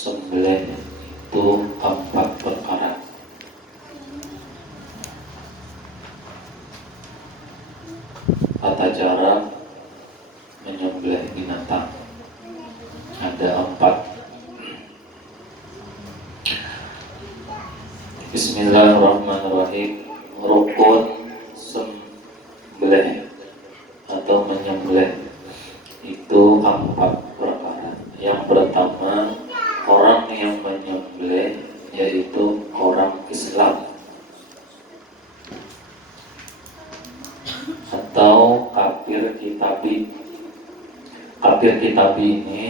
sembelih itu 4 perkara. Tata cara menyembelih binatang ada 4. Bismillahirrahmanirrahim. Rukun sembelih atau menyembelih itu 4 perkara. Yang pertama, orang yang menyembelih yaitu orang Islam atau kafir kitabi. Kafir kitabi ini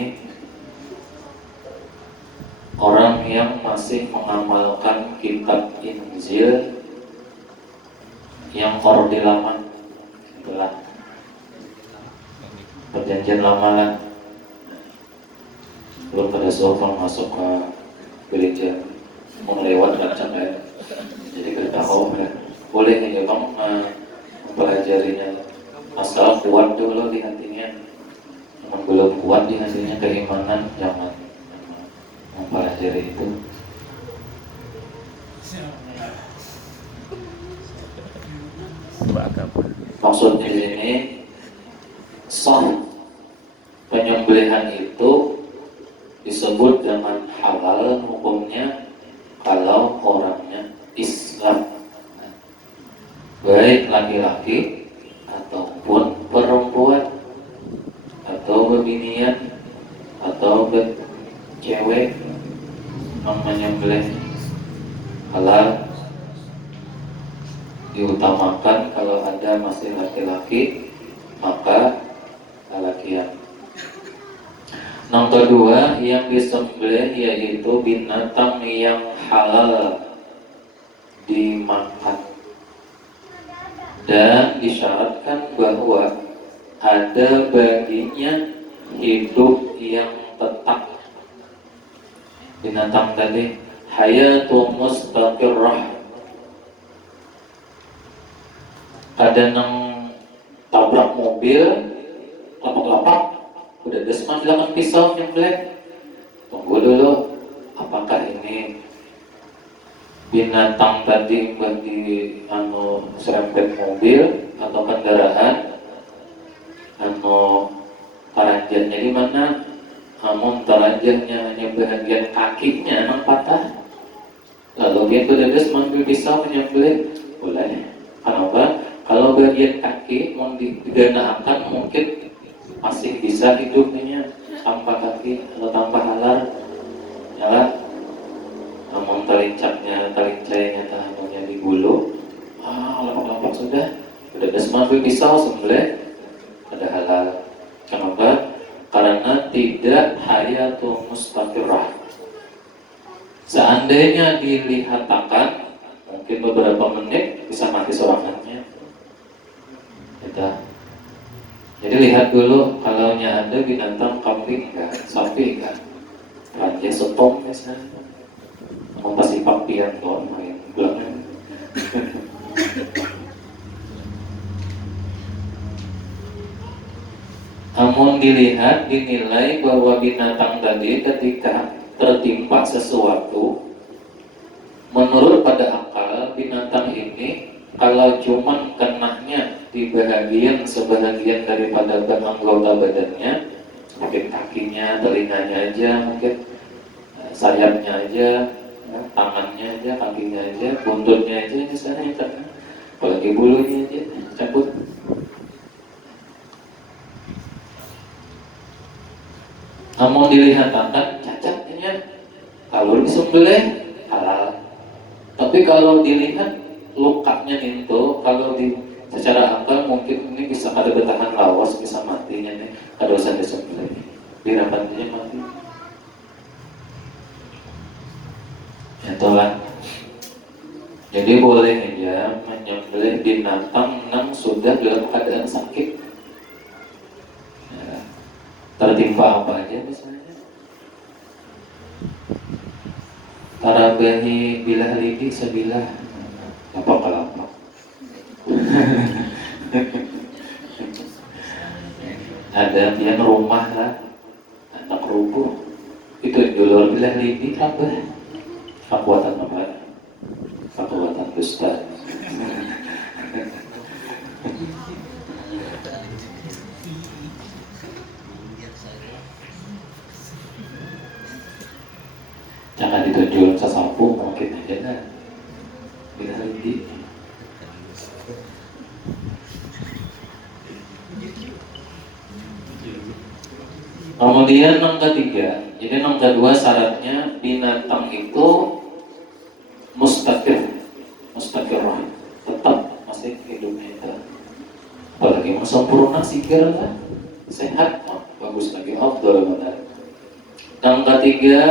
orang yang masih mengamalkan kitab Injil yang di lama, itulah perjanjian lama lah. Belum pada soal masuk ke gereja, mau lewat macam ya. Jadi kita tahu ya, boleh nih ya bang mempelajarinya. Masalah kuat dulu di hatinya, namun belum kuat di hatinya keimanan, jangan mempelajari itu. Maksudnya di sini sah penyembelihan itu disebut dengan halal hukumnya kalau orangnya Islam, baik laki-laki ataupun perempuan atau bebinian atau cewek yang menyembelih halal. Diutamakan kalau ada masih laki-laki maka lalakian. Yang kedua yang disembelih yaitu binatang yang halal dimakan, dan disyaratkan bahwa ada baginya hidup yang tetap. Binatang tadi hayatun mustaqirrah. Ada yang tabrak mobil, lapak-lapak, udah desman silakan pisau nyembelih. Tunggu dulu, apakah ini binatang tadi di serempet mobil atau kendaraan, taranjahnya di mana? Namun taranjahnya hanya bagian kakinya yang patah, lalu dia berdedes mengambil pisau menyembelih, boleh. Kenapa? Kalau bagian kaki mau didanakan mungkin masih bisa hidupnya tanpa kaki atau tanpa halar, ya. Namun talincainya tahannya di bulu, lapak-lapak sudah mengambil pisau sembelih, ada halal. Kenapa? Karena tidak hayatun mustaqirrah. Seandainya dilihatakan, mungkin beberapa menit bisa mati seorangnya. Jadi lihat dulu kalau ada binatang kambing enggak, sapi enggak, raja setong misalnya, mau pasti papian doang main belakang. Namun dinilai bahwa binatang tadi ketika tertimpa sesuatu, menurut pada akal binatang ini kalau cuman kenanya di sebahagian daripada anggota badannya, mungkin kakinya, telinganya aja, mungkin sayapnya aja, tangannya aja, kakinya aja, buntutnya aja misalnya yang kena, apalagi bulunya aja cabut. Namun dilihatkan cacatnya, kalau disembelih halal. Tapi kalau dilihat lukanya itu, kalau secara akal mungkin ini bisa ada bertahan lawas, bisa matinya nih, ada dosa disembelih, dirapannya mati. Itulah. Jadi boleh aja menyembelih binatang yang sudah dalam keadaan sakit, ya, tertimpa apa aja misalnya. Tarabahi bilah lidi sebilah lapak-lapak. Ada yang rumah lah, anak rubuh, itu dulur belah lidi apa? Perbuatan apa? Perbuatan dusta. Jangan ditunjuk sesapu mungkin aja kan. Belah lidi. Kemudian yang ketiga, jadi yang kedua syaratnya binatang itu mustaqir, tetap masih hidupnya itu. Apalagi mau sempurna sikir lah, sehat, bagus lagi, afdal benar. Yang ketiga,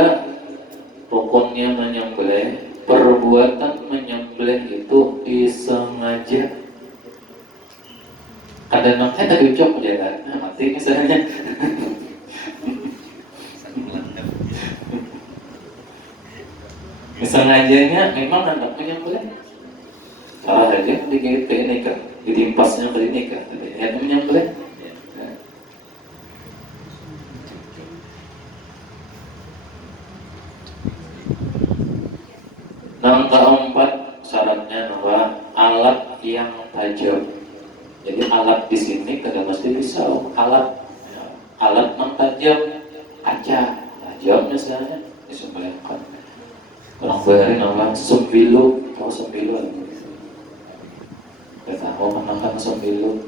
rukunnya menyembelih, perbuatan menyembelih itu disengaja. Kadang-kadang saya tadi ucap aja kan, mati misalnya. Sengajanya memang anak menyembelih. Salah aja digigit ke ini kan, ditimpasnya ke ini kan, dia menyembelih. Yang keempat syaratnya adalah alat yang tajam. Jadi alat di sini tidak mesti pisau, alat yang tajam, kaca tajam misalnya disembelihkan. Orang Bali nama sembilu, tahu sembilu? Kita tahu menakan sembilu.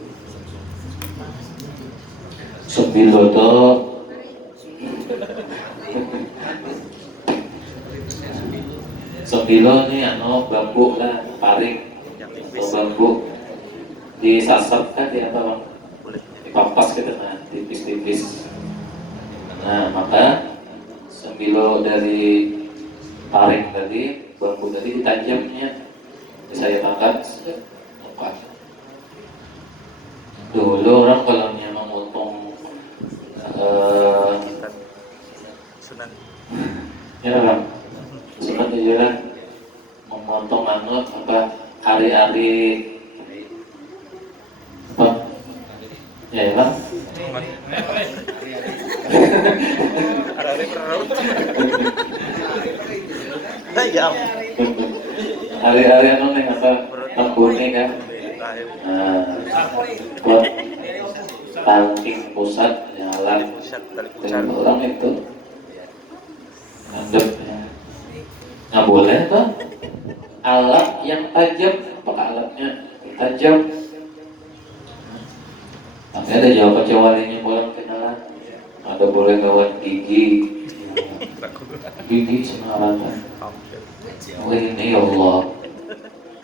Sembilu itu sembilu ini bambu lah, paring atau bambu disasap kan di apa bang? Dipapas gitu kan, tipis-tipis. Nah maka sembilu dari paring tadi, bambu tadi ditajamnya, saya tangkap. Dulu orang kalau memotong ya bang, sunat aja kan, memotong hari-hari apa? Ya bang. Hari-hari nih apa tembune kan, buat tangking pusat jalan dan orang itu anggap nggak boleh tuh alat yang tajam, apakah alatnya tajam? Tapi ada jawaban jawabannya boleh kenalan, ada boleh gawat gigi semaratan. Oh ini ya Allah,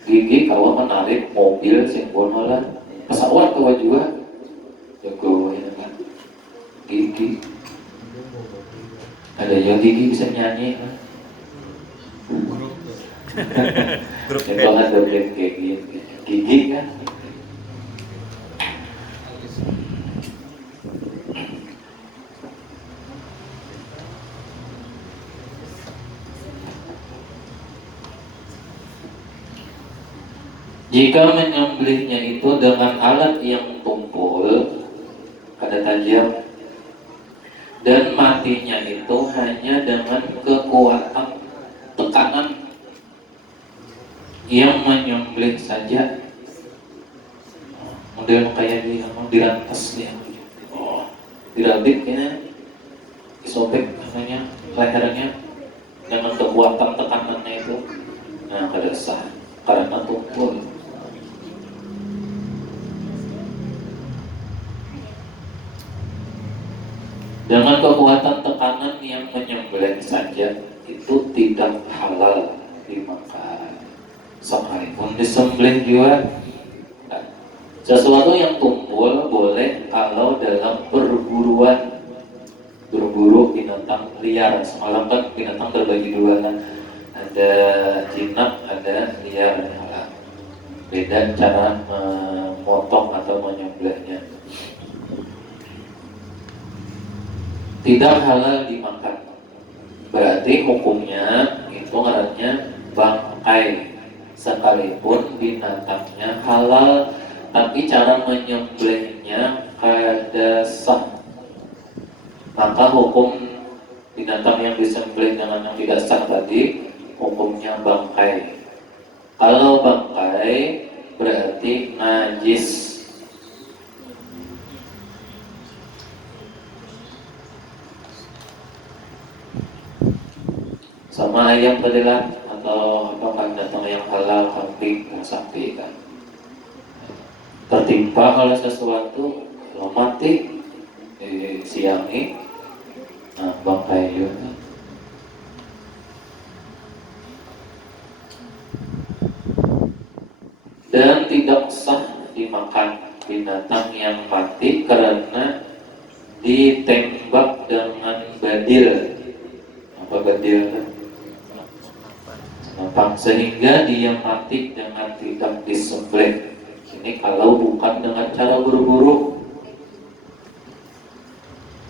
gigi kalau menarik mobil simbono lah, pesawat kau juga, jago ini kan, gigi. Ada yang gigi bisa nyanyi kan? Itu ada band kayak gigi kan? Jika menyembelihnya itu dengan alat yang tumpul, ada tajam, dan matinya itu hanya dengan kekuatan tekanan yang menyembelih saja, model kayak dirantas dia, dirabik ya, disobek namanya lehernya dengan kekuatan tekanannya itu, nah kada sah karena tumpul. Dengan kekuatan tekanan yang menyembelih saja itu tidak halal dimakan. Sekalipun disembelih juga, sesuatu yang tumpul boleh kalau dalam berburu binatang liar. Semalam kan binatang terbagi dua kan, ada jinak, ada liar. Beda cara memotong atau menyembelihnya. Tidak halal dimakan, berarti hukumnya itu ngarannya bangkai. Sekalipun binatangnya halal, tapi cara menyembelihnya kada sah, maka hukum binatang yang disembelih dengan yang tidak sah tadi hukumnya bangkai. Kalau bangkai berarti najis. Sama ayam tadi lah, atau apakah binatang yang halal, kambing, sapi kan. Tertimpa oleh sesuatu, kalau mati siangi, nah bangkai juga. Dan tidak sah dimakan binatang yang mati karena ditembak dengan badil. Apa badil kan? Nampak, sehingga dia mati dengan tidak disembelih. Ini kalau bukan dengan cara buru-buru,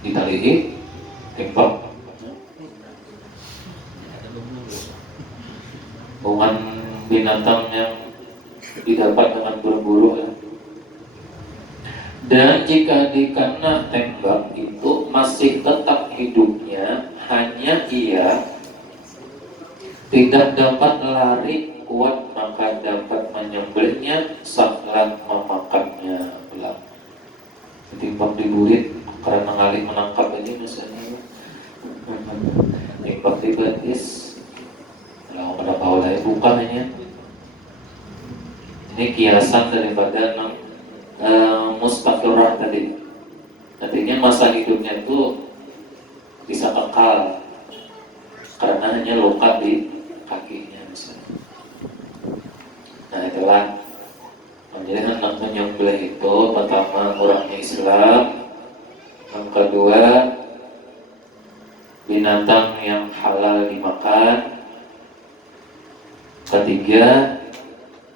ditalihi, tembak, bukan binatang yang didapat dengan buru-buru. Dan jika dikena tembak itu masih tetap hidupnya, hanya ia tidak dapat lari kuat, maka dapat menyembelihnya saat memakannya pula. Ditimbang di burit karena ngalih menangkap ini misalnya, timbang di betis, kalau pada paulai bukan hanya. Ini kiasan daripada mustaqirah tadi. Artinya masa hidupnya itu bisa kekal karena hanya luka di kakinya misalnya. Nah itulah menjadi hendak menyembelih itu pertama orangnya Islam, yang kedua binatang yang halal dimakan, ketiga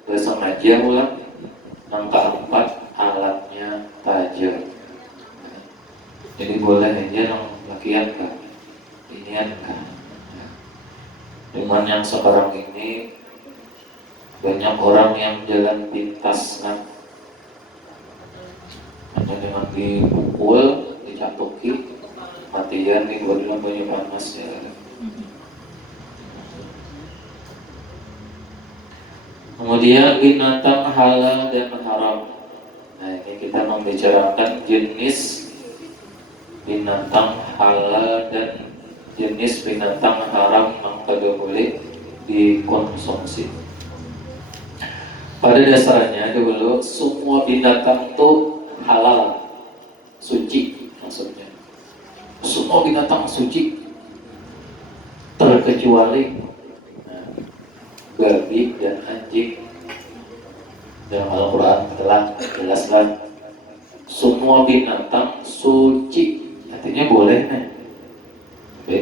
bersengaja ulang, yang keempat alatnya tajam. Jadi boleh aja yang lakian kah, inian kah. Cuman yang sekarang ini banyak orang yang jalan pintas kan, hanya dengan dipukul, dicatuki, matian nih buat dalam banyak panas ya. Kemudian binatang halal dan haram. Nah ini kita membicarakan jenis binatang halal dan jenis binatang haram yang tidak boleh dikonsumsi. Pada dasarnya dulu semua binatang itu halal, suci maksudnya. Semua binatang suci terkecuali babi dan anjing. Dalam Al-Quran telah jelaskan semua binatang suci, artinya boleh nih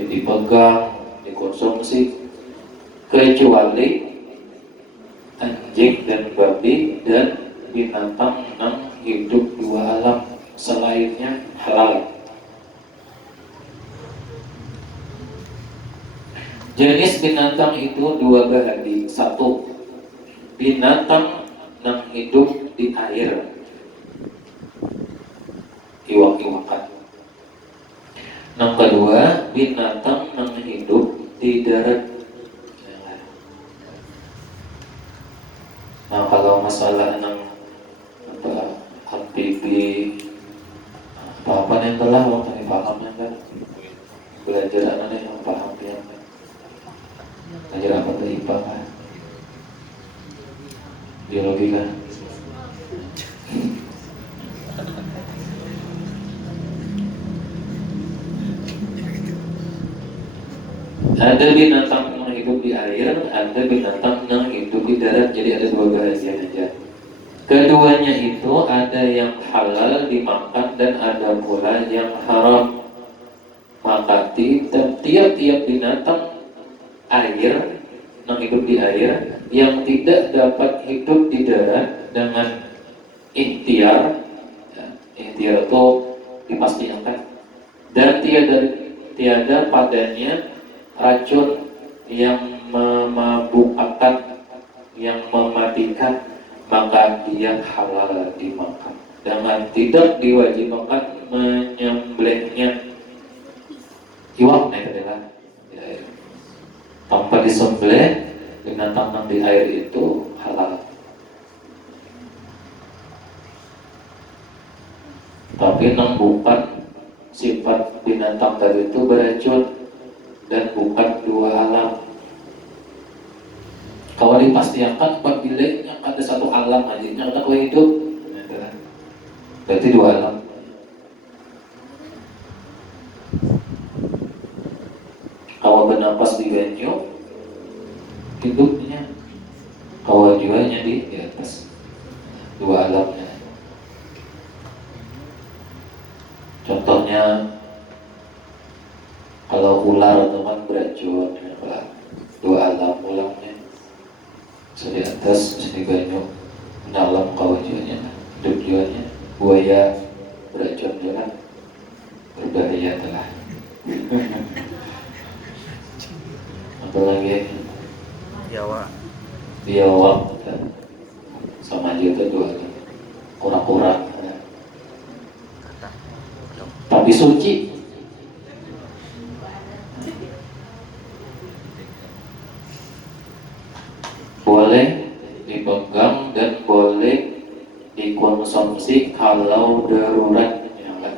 dipegang, dikonsumsi, kecuali anjing dan babi dan binatang yang hidup dua alam, selainnya halal. Jenis binatang itu dua bahagi. Satu, binatang yang hidup di air, iwak-iwakan. Yang kedua, binatang yang hidup di darat. Nah kalau masalah yang amfibi, apa yang telah waktu ini pahamnya kan, belajar anak yang paham ya. Belajar apa tadi IPA kan? Biologi kan? Ada binatang yang hidup di air, ada binatang yang hidup di darat. Jadi ada dua bagian aja. Keduanya itu ada yang halal dimakan dan ada pula yang haram. Maka tiap-tiap binatang air yang hidup di air yang tidak dapat hidup di darat dengan ikhtiar, ya, ikhtiar itu dipastikan, dan tiada padanya racun yang memabukkan, yang mematikan, maka dia halal dimakan. Dengan tidak diwajibkan menyembelihnya, iwak nih adalah di air. Tanpa disembelih, binatang yang di air itu halal. Tapi nang bukan sifat binatang tadi itu beracun dan bukan dua alam. Kalau dipastikan apabila yang ada satu alam aja yang ada kau hidup, berarti dua alam. Kalau bernapas di banyu, hidupnya. Kalau jiwanya di atas, dua alamnya. Contohnya kalau ular teman beracun, dua alam ulangnya, bisa di atas, bisa di banyu, dalam kalau jiwanya, hidup jiwanya. Buaya beracun juga berbahaya telah. Apa lagi? Biawak sama aja itu dua alam. Kura-kura. Tapi suci. Boleh dipegang dan boleh dikonsumsi kalau darurat, ya kan?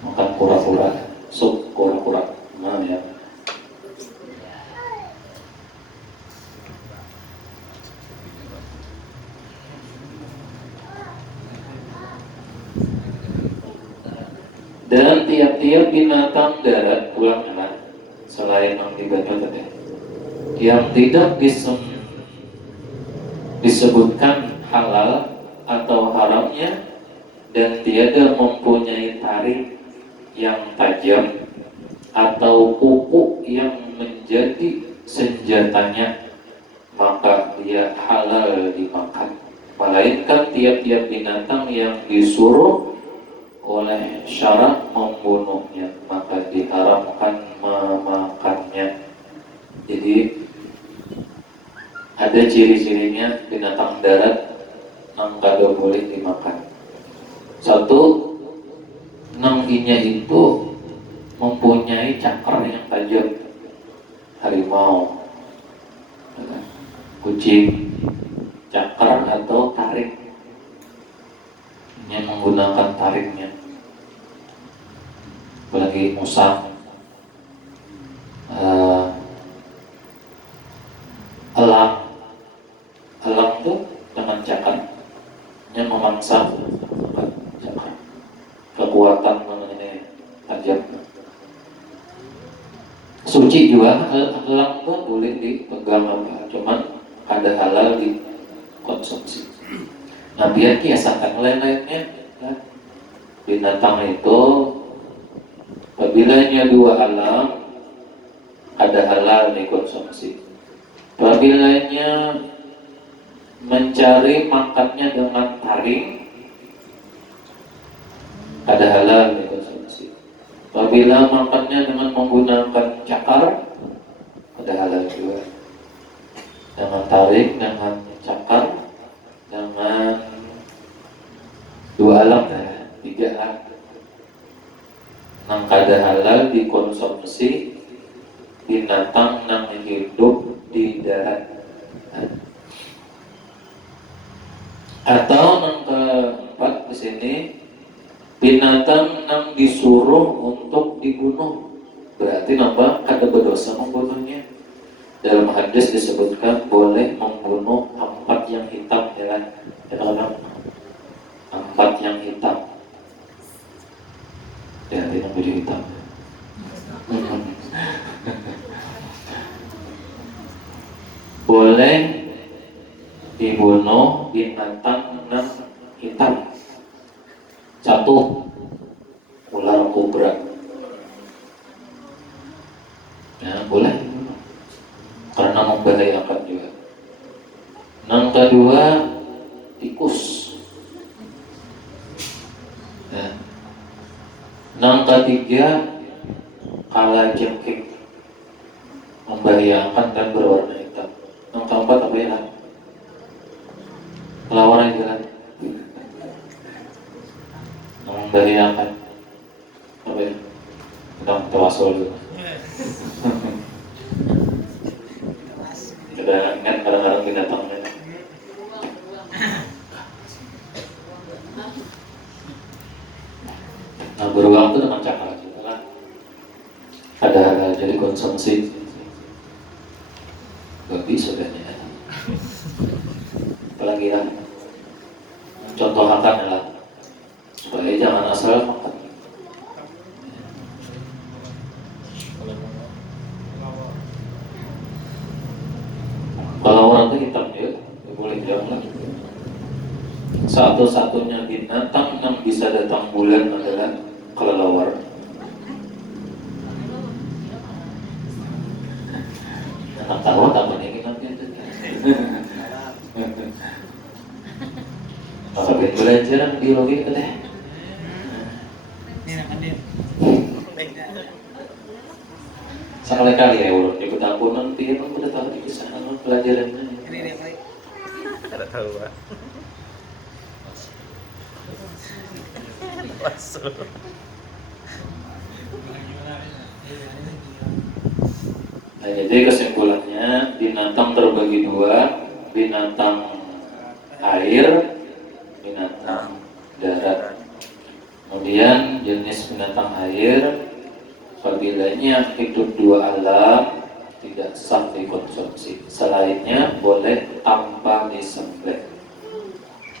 Makan kura-kura, sup kura-kura, nah ya. Dan tiap-tiap binatang darat ulanglah selain yang dibaca tadi, yang tidak disebutkan halal atau haramnya dan tiada mempunyai taring yang tajam atau kuku yang menjadi senjatanya, maka dia halal dimakan. Melainkan tiap-tiap binatang yang disuruh oleh syarak membunuhnya, maka diharamkan memakannya. Jadi ada ciri-cirinya binatang darat yang kada boleh dimakan. Satu, nangginya itu mempunyai cakar yang tajam. Harimau, kucing, cakar atau taring, yang menggunakan taringnya. Apalagi musang, elang tuh dengan cakarnya memangsa cakar. Kekuatan mengenai tajam. Suci juga, elang tuh boleh dipegang apa, cuman ada halal dikonsumsi. Nah biar kiasakan lain-lainnya, nah, binatang itu apabila dua alam ada halal dikonsumsi. Apabila mencari makannya dengan taring ada halal dikonsumsi. Apabila makannya dengan menggunakan cakar ada halal juga. Dengan taring, dengan cakar, dengan dua alam, tiga alam. Nang kada halal dikonsumsi binatang nang hidup di darat. Atau nang keempat di sini binatang nang disuruh untuk dibunuh, berarti nambah kada berdosa membunuhnya. Dalam hadis disebutkan boleh membunuh empat yang hitam, ya kan? Empat yang hitam. Ya, tidak baju hitam. Boleh dibunuh binatang yang hitam. Satu, ular kobra. Ya, boleh dibunuh karena membahayakan juga. Yang kedua, tikus. Ya. Yang ketiga, kalajengking, membahayakan dan berwarna hitam. Yang keempat apa ya? Lawan jalan, membahayakan apa ya? sedang tawasul. Kadang-kadang binatangnya. Nah, beruang itu dengan cakar juga kan. Ada jadi konsumsi. Babi sebenarnya. Apalagi lah. Contoh makan adalah supaya jangan asal makan. Kalau orang itu hitam dia, boleh bilang lah. Satu-satunya binatang yang bisa datang bulan adalah kelelawar. Anak tahu apa ini nanti. Maka belajaran biologi itu deh. Sekali-kali ya ulun ikut aku nanti emang udah tahu di kisah pelajarannya. Tidak tahu Pak. Masuk. Nah, jadi kesimpulannya binatang terbagi dua, binatang air, binatang darat. Kemudian jenis binatang air apabila hidup dua alam tidak sah dikonsumsi, selainnya boleh tanpa disembelih.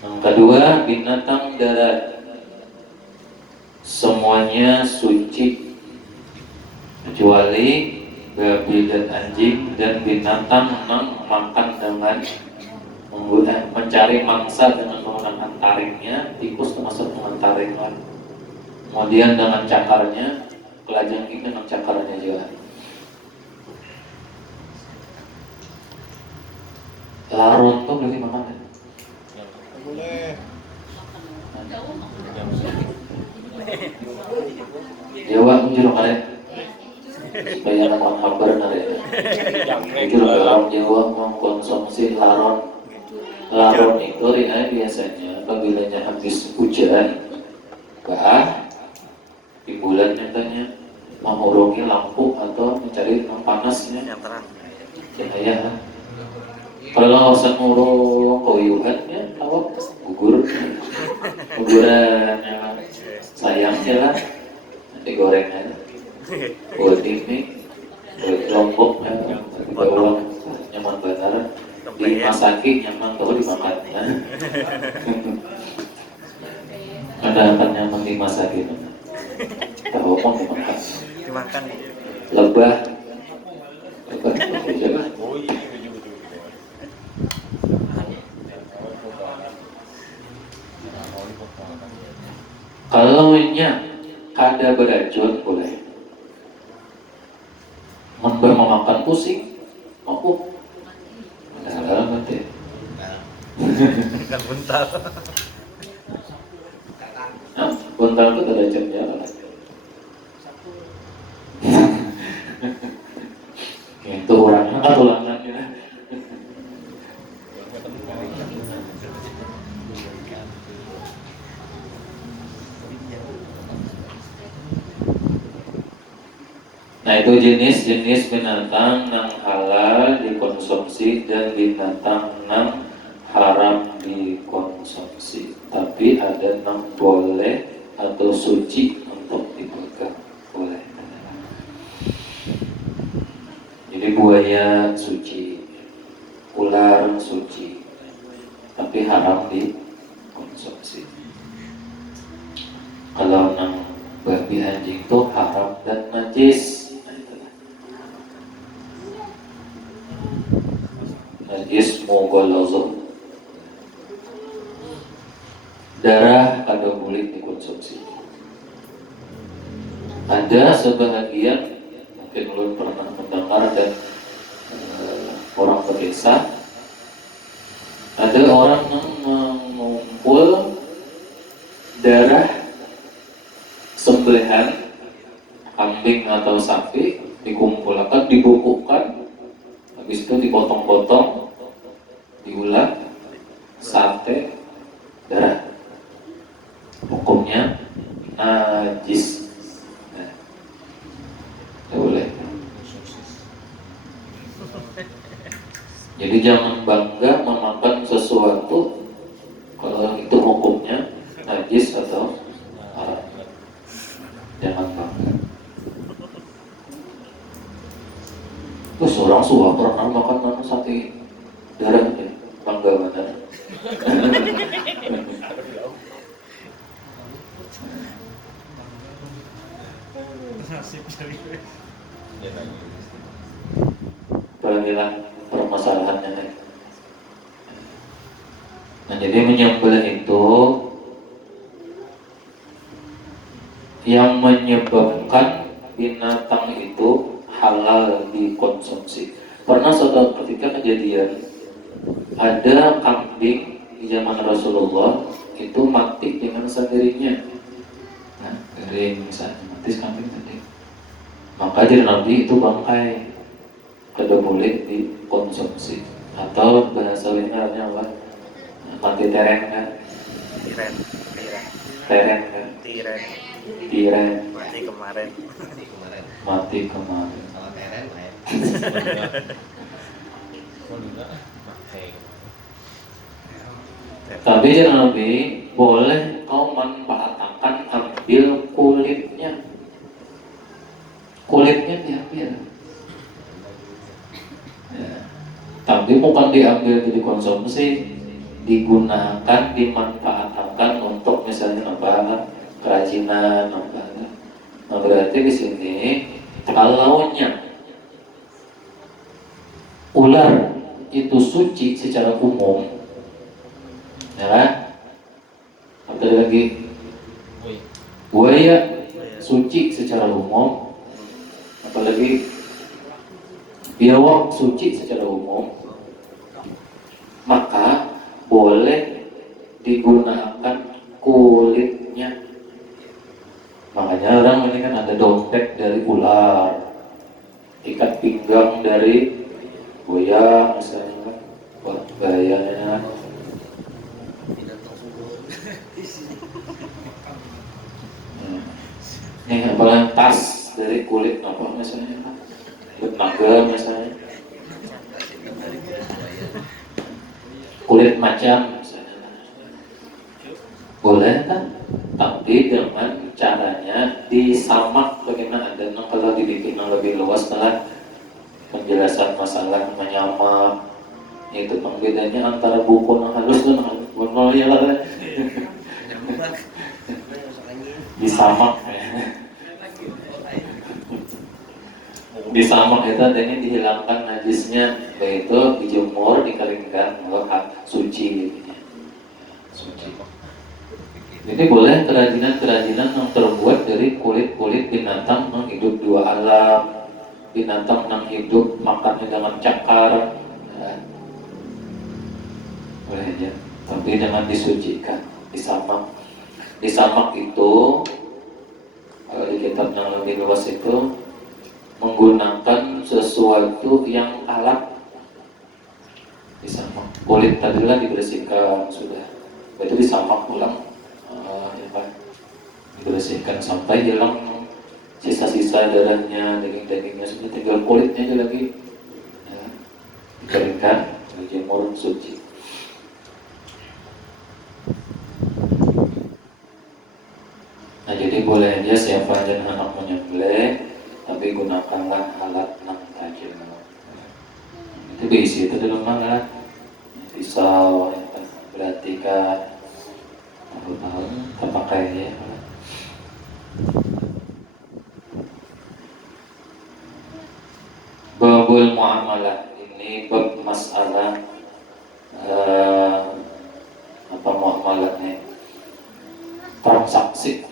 Yang kedua, binatang darat semuanya suci kecuali babi dan anjing dan binatang yang makan dengan mencari mangsa dengan menggunakan taringnya. Tikus termasuk dengan taringnya. Kemudian dengan cakarnya, kelajengking dengan cakarnya juga. Laron tuh boleh dimakan ya? Boleh. Jawa menjuru kare. Supaya anak kabar nare. Menjuru orang Jawa mengkonsumsi laron. Laron itu biasanya apabila habis hujan, di bulan nyatanya mengurangi lampu atau mencari panasnya Yang terang. cahaya. Kalau usah ngurung koyuhannya, awak guguran yang sayangnya lah, nanti goreng aja. Buat ini, buat lombok, bawang nyaman benar, dimasakin nyaman tahu dimakan. Ada akan nyaman dimasakin. Tahu apa dimakan? Dimakan. Lebah. Oh iya, betul. Kalau ada beracun boleh. Memakan pusing, mampu. Ada mati. Ikan buntal. Nah, buntal itu ada racunnya. Itu orangnya kan tulangannya. Nah, itu jenis-jenis binatang yang halal dikonsumsi dan binatang yang haram dikonsumsi. Tapi ada yang boleh atau suci untuk dipegang, boleh. Jadi buaya suci, ular suci, tapi haram dikonsumsi. Kalau yang babi anjing itu haram dan najis. Najis mughallaza. Darah pada boleh dikonsumsi. Ada sebahagian mungkin belum pernah mendengar dan orang pedesa, ada orang yang mengumpul darah sembelihan kambing atau sapi, dikumpulkan, dibungkukkan, habis itu dipotong-potong, diulek, sate, darah. Hukumnya najis. Nah, Jadi jangan bangga memakan sesuatu kalau itu hukumnya najis atau haram. Jangan bangga. Terus orang suah pernah makan mana sate darahnya, bangga mana? Apalagilah permasalahannya. Nah, jadi menyembelih itu yang menyebabkan binatang itu halal dikonsumsi. Pernah suatu ketika kejadian ada kambing di zaman Rasulullah itu mati dengan sendirinya. Nah, kering misalnya mati kambing tadi. Maka jadi Nabi itu bangkai tidak boleh dikonsumsi. Atau bahasa lainnya apa? Mati teren kan? Tiren. Teren kan? Tiren. Tiren. Mati kemarin. Mati kemarin. Kalau teren lain. Tapi jadi Nabi boleh kau manfaatkan ambil kulitnya. Kulitnya diambil. Ya. Tapi bukan diambil jadi konsumsi, digunakan, dimanfaatkan untuk misalnya apa kerajinan apa. Nah berarti di sini kalaunya ular itu suci secara umum, ya kan? Ada lagi buaya suci secara umum, apalagi biawak suci secara umum, maka boleh digunakan kulitnya. Makanya orang ini kan ada dompet dari ular, ikat pinggang dari buaya misalnya kan, buat gayanya. Ini apalagi tas dari kulit apa misalnya kan, kulit naga misalnya, kulit macan misalnya, boleh kan? Tapi dengan caranya disamak bagaimana dan kalau dibikin lebih luas lah penjelasan masalah menyamak itu pembedanya antara buku yang halus dan halus ya lah disamak disamak itu adanya dihilangkan najisnya, yaitu dijemur dikeringkan kalau suci suci. Jadi boleh kerajinan-kerajinan yang terbuat dari kulit-kulit binatang yang hidup dua alam, binatang yang hidup makannya dengan cakar, ya. Boleh aja, tapi jangan disucikan, disamak. Disamak itu kalau di kitab yang lebih luas itu menggunakan sesuatu yang alat. Disamak, kulit tadilah dibersihkan sudah, itu disamak ulang. Ya kan? Dibersihkan sampai hilang sisa-sisa darahnya, daging-dagingnya, sudah tinggal kulitnya aja lagi, ya. Dikeringkan, dijemur suci. Nah jadi boleh aja siapa aja anak menyembelih, tapi gunakanlah alat yang tajam. Itu diisi itu dalam alat pisau, ya kan? Berarti kan tahu terpakai ya. Babul muamalah ini bab masalah apa muamalahnya, transaksi.